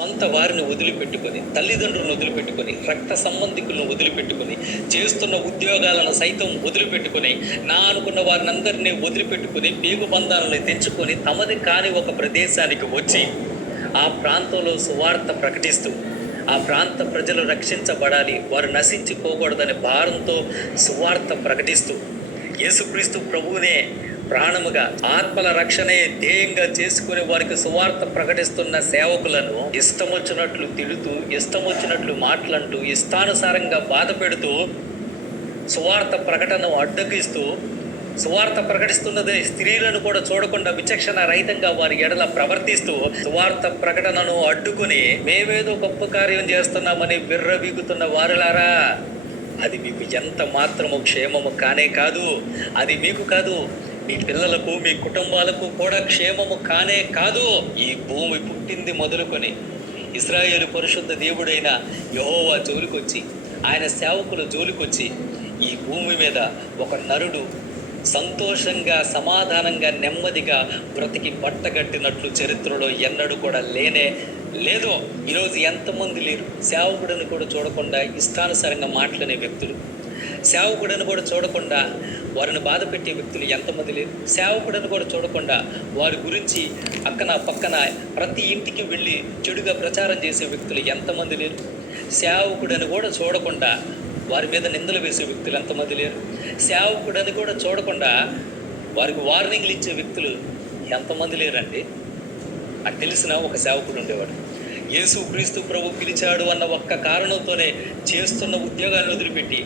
సొంత వారిని వదిలిపెట్టుకొని, తల్లిదండ్రులను వదిలిపెట్టుకొని, రక్త సంబంధికులను వదిలిపెట్టుకొని, చేస్తున్న ఉద్యోగాలను సైతం వదిలిపెట్టుకొని, నా అనుకున్న వారినందరినీ వదిలిపెట్టుకొని, పేగు బంధాలను తెచ్చుకొని, తమది కాని ఒక ప్రదేశానికి వచ్చి, ఆ ప్రాంతంలో సువార్త ప్రకటిస్తూ, ఆ ప్రాంత ప్రజలు రక్షించబడాలి, వారు నశించిపోకూడదనే భారంతో సువార్త ప్రకటిస్తూ, యేసుక్రీస్తు ప్రభువునే ప్రాణముగా, ఆత్మల రక్షణే ధ్యేయంగా చేసుకునే వారికి సువార్త ప్రకటిస్తున్న సేవకులను ఇష్టం వచ్చినట్లు తిడుతూ, ఇష్టం వచ్చినట్లు మాట్లాడుతూ, ఇష్టానుసారంగా బాధ పెడుతూ, సువార్త ప్రకటనను అడ్డగిస్తూ, సువార్త ప్రకటిస్తున్నదే స్త్రీలను కూడా చూడకుండా విచక్షణ రహితంగా వారి ఎడల ప్రవర్తిస్తూ, సువార్త ప్రకటనను అడ్డుకుని మేమేదో గొప్ప కార్యం చేస్తున్నామని విర్రవీగుతున్న వారులారా, అది మీకు ఎంత మాత్రము క్షేమము కానే కాదు. అది మీకు కాదు, మీ పిల్లలకు, మీ కుటుంబాలకు కూడా క్షేమము కానే కాదు. ఈ భూమి పుట్టింది మొదలుకొని ఇశ్రాయేలు పరిశుద్ధ దేవుడైన యెహోవా జోలికొచ్చి, ఆయన సేవకుల జోలికొచ్చి, ఈ భూమి మీద ఒక నరుడు సంతోషంగా, సమాధానంగా, నెమ్మదిగా బ్రతికి బట్టగట్టినట్లు చరిత్రలో ఎన్నడూ కూడా లేనే లేదు. ఈరోజు ఎంతమంది లేరు సేవకుడిని కూడా చూడకుండా ఇష్టానుసారంగా మాట్లాడే వ్యక్తులు, సేవకుడిని కూడా చూడకుండా వారిని బాధ పెట్టే వ్యక్తులు ఎంతమంది లేరు. సేవకుడిని కూడా చూడకుండా వారి గురించి అక్కన పక్కన ప్రతి ఇంటికి వెళ్ళి చెడుగా ప్రచారం చేసే వ్యక్తులు ఎంతమంది లేరు. సేవకుడిని కూడా చూడకుండా వారి మీద నిందలు వేసే వ్యక్తులు ఎంతమంది లేరు. సేవకుడిని కూడా చూడకుండా వారికి వార్నింగ్లు ఇచ్చే వ్యక్తులు ఎంతమంది లేరండి. నాకు తెలిసిన ఒక సేవకుడు ఉండేవాడు. యేసుక్రీస్తు ప్రభు పిలిచాడు అన్న ఒక్క కారణంతోనే చేస్తున్న ఉద్యోగాలను వదిలిపెట్టి,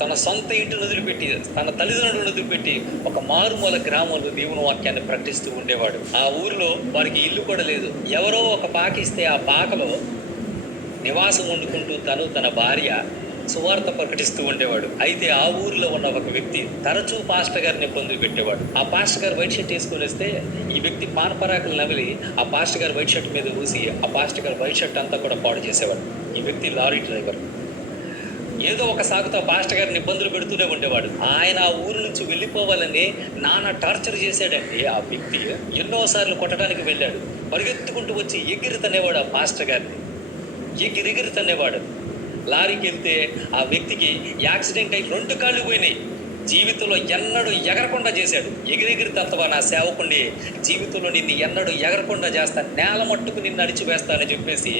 తన సొంత ఇంటిని వదిలిపెట్టి, తన తల్లిదండ్రులను వదిలిపెట్టి ఒక మారుమూల గ్రామంలో దేవుని వాక్యాన్ని ప్రకటిస్తూ ఉండేవాడు. ఆ ఊరిలో వారికి ఇల్లు కూడా లేదు. ఎవరో ఒక పాకిస్తే ఆ పాకలో నివాసం వండుకుంటూ తన భార్య సువార్త ప్రకటిస్తూ ఉండేవాడు. అయితే ఆ ఊరిలో ఉన్న ఒక వ్యక్తి తరచూ పాస్టర్ గారిని ఇబ్బందులు పెట్టేవాడు. ఆ పాస్టర్ గారు వైట్ షర్ట్ వేసుకొని వస్తే ఈ వ్యక్తి పానపరాకులు నమిలి ఆ పాస్టర్ గారు వైట్ షర్ట్ మీద ఊసి ఆ పాస్టర్ గారు వైట్ షర్ట్ అంతా కూడా పాడు చేసేవాడు. ఈ వ్యక్తి లారీ డ్రైవర్. ఏదో ఒక సాగుతో పాస్టర్ గారిని ఇబ్బందులు పెడుతూనే ఉండేవాడు. ఆయన ఆ ఊరు నుంచి వెళ్ళిపోవాలని నానా టార్చర్ చేశాడండి. ఆ వ్యక్తి ఎన్నోసార్లు కొట్టడానికి వెళ్ళాడు. పరిగెత్తుకుంటూ వచ్చి ఎగిరి తనేవాడు ఆ పాస్టర్ గారిని. ఎగిరి తనేవాడు. లారీకి వెళ్తే ఆ వ్యక్తికి యాక్సిడెంట్ అయి 2 కాళ్ళు పోయినాయి. జీవితంలో ఎన్నడూ ఎగరకుండా చేశాడు. ఎగిరెగిరి తత్తవా నా సేవకుని, జీవితంలో నిన్ను ఎన్నడూ ఎగరకుండా చేస్తాను, నేల మట్టుకు నిన్ను అడిచివేస్తానని చెప్పేసి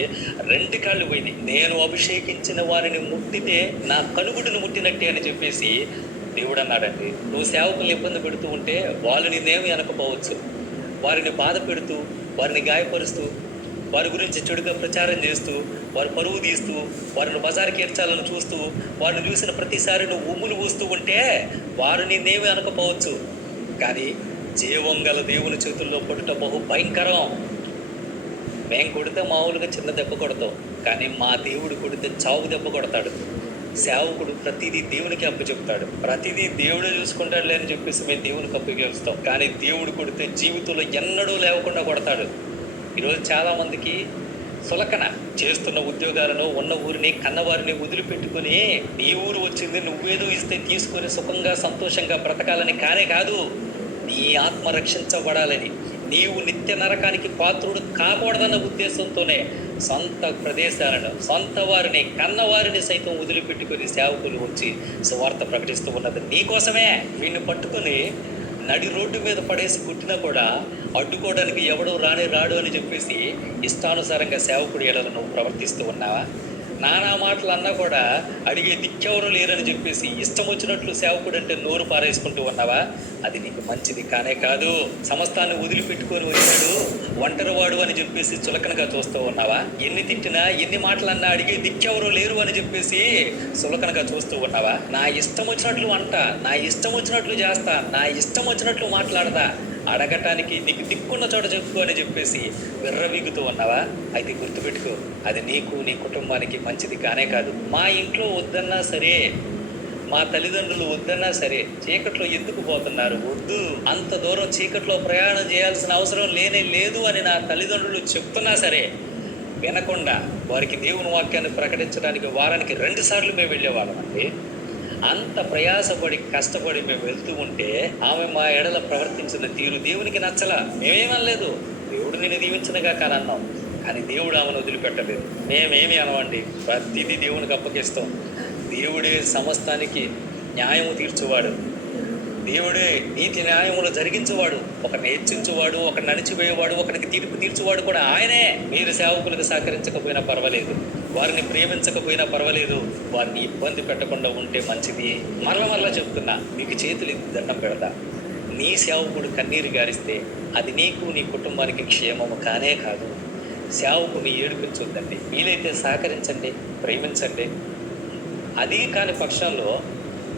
2 కాళ్ళు పోయినాయి. నేను అభిషేకించిన వారిని ముట్టితే నా కనుగుడిని ముట్టినట్టే అని చెప్పేసి దేవుడు అన్నాడండి. నువ్వు సేవకుల్ని ఇబ్బంది పెడుతూ ఉంటే వాళ్ళు నిన్నేమి అనకపోవచ్చు. వారిని బాధ పెడుతూ, వారిని గాయపరుస్తూ, వారి గురించి చెడుగా ప్రచారం చేస్తూ, వారి పరువు తీస్తూ, వారిని బజారుకి ఏర్చాలని చూస్తూ, వారిని చూసిన ప్రతిసారి నువ్వు ఉమ్ములు పూస్తూ ఉంటే వారు నిన్నేమీ అనకపోవచ్చు. కానీ జీవం గల దేవుని చేతుల్లో పట్టుట బహు భయంకరం. మేము కొడితే మామూలుగా చిన్న దెబ్బ కొడతాం, కానీ మా దేవుడు కొడితే చావు దెబ్బ కొడతాడు. సేవకుడు ప్రతిదీ దేవునికి అప్పచెప్తాడు. ప్రతిదీ దేవుడే చూసుకుంటాడులే అని చెప్పేసి మేము దేవునికి అప్పగిస్తాం. కానీ దేవుడు కొడితే జీవితంలో ఎన్నడూ లేవకుండా కొడతాడు. ఈరోజు చాలామందికి సులకన చేస్తున్న ఉద్యోగాలను, ఉన్న ఊరిని, కన్నవారిని వదిలిపెట్టుకుని నీ ఊరు వచ్చింది నువ్వేదో ఇస్తే తీసుకొని సుఖంగా, సంతోషంగా బ్రతకాలని కానే కాదు, నీ ఆత్మ రక్షించబడాలని, నీవు నిత్య నరకానికి పాత్రుడు కాకూడదన్న ఉద్దేశంతోనే సొంత ప్రదేశాలను, సొంత వారిని, కన్నవారిని సైతం వదిలిపెట్టుకుని సేవకులు వచ్చి సువార్త ప్రకటిస్తూ ఉన్నది నీకోసమే. వీడిని పట్టుకొని నడి రోడ్డు మీద పడేసి కొట్టినా కూడా అడ్డుకోవడానికి ఎవడో రాడు అని చెప్పేసి ఇష్టానుసారంగా సేవకుడి ఎడల నువ్వు ప్రవర్తిస్తూ ఉన్నావా? నానా మాటలు అన్నా కూడా అడిగే దిక్కెవరు లేరని చెప్పేసి ఇష్టం వచ్చినట్లు సేవకుడు అంటే నోరు పారేసుకుంటూ ఉన్నావా? అది నీకు మంచిది కానే కాదు. సమస్తాన్ని వదిలిపెట్టుకొని వచ్చాడు ఒంటరివాడు అని చెప్పేసి చులకనగా చూస్తూ ఉన్నావా? ఎన్ని తిట్టినా, ఎన్ని మాటలన్నా అడిగే దిక్కెవరు లేరు అని చెప్పేసి చులకనగా చూస్తూ ఉన్నావా? నా ఇష్టం వచ్చినట్లు అంట, నా ఇష్టం వచ్చినట్లు చేస్తా, నా ఇష్టం వచ్చినట్లు మాట్లాడదా, అడగటానికి నీకు దిక్కున్న చోట చెప్పుకో అని చెప్పేసి విర్రవీగుతూ ఉన్నావా? అయితే గుర్తుపెట్టుకో, అది నీకు, నీ కుటుంబానికి మంచిది కానే కాదు. మా ఇంట్లో వద్దన్నా సరే, మా తల్లిదండ్రులు వద్దన్నా సరే, చీకట్లో ఎందుకు పోతున్నారు? వద్దు, అంత దూరం చీకట్లో ప్రయాణం చేయాల్సిన అవసరం లేనే లేదు అని నా తల్లిదండ్రులు చెప్తున్నా సరే వినకుండా వారికి దేవుని వాక్యాన్ని ప్రకటించడానికి వారానికి 2 సార్లు మేము వెళ్ళేవాళ్ళం అండి. అంత ప్రయాసపడి కష్టపడి మేము వెళ్తూ ఉంటే ఆమె మా ఎడల ప్రవర్తించిన తీరు దేవునికి నచ్చలా. మేమేమనలేదు, దేవుడు నిన్ను దీవించనుగా కానన్నాం. కానీ దేవుడు ఆమెను వదిలిపెట్టలేదు. మేమేమి అనవండి, ప్రతిదీ దేవునికి అప్పగిస్తాం. దేవుడే సమస్తానికి న్యాయము తీర్చువాడు. దేవుడే నీతి న్యాయములు జరిగించువాడు. ఒకరిని హెచ్చించువాడు, ఒకరిని అణిచివేయవాడు, ఒకరికి తీర్పు తీర్చువాడు కూడా ఆయనే. మీరు సేవకులకు సహకరించకపోయినా పర్వాలేదు, వారిని ప్రేమించకపోయినా పర్వాలేదు, వారిని ఇబ్బంది పెట్టకుండా ఉంటే మంచిది. మరలా చెప్తున్నా, మీకు చేతులు ఎత్తి దండం పెడతా. నీ సేవకుడు కన్నీరు గారిస్తే అది నీకు నీ కుటుంబానికి క్షేమము కానే కాదు. సేవకుని ఏడిపించొద్దండి. వీలైతే సహకరించండి, ప్రేమించండి. అది కాని పక్షంలో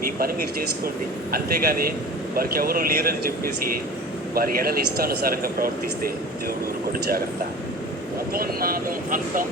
మీ పని మీరు చేసుకోండి. అంతేగాని వారికి ఎవరూ లేరని చెప్పేసి వారి ఎడల ఇష్టానుసారంగా ప్రవర్తిస్తే దేవుడు ఊరుకోడు. జాగ్రత్త. మతోన్మాదం అంతం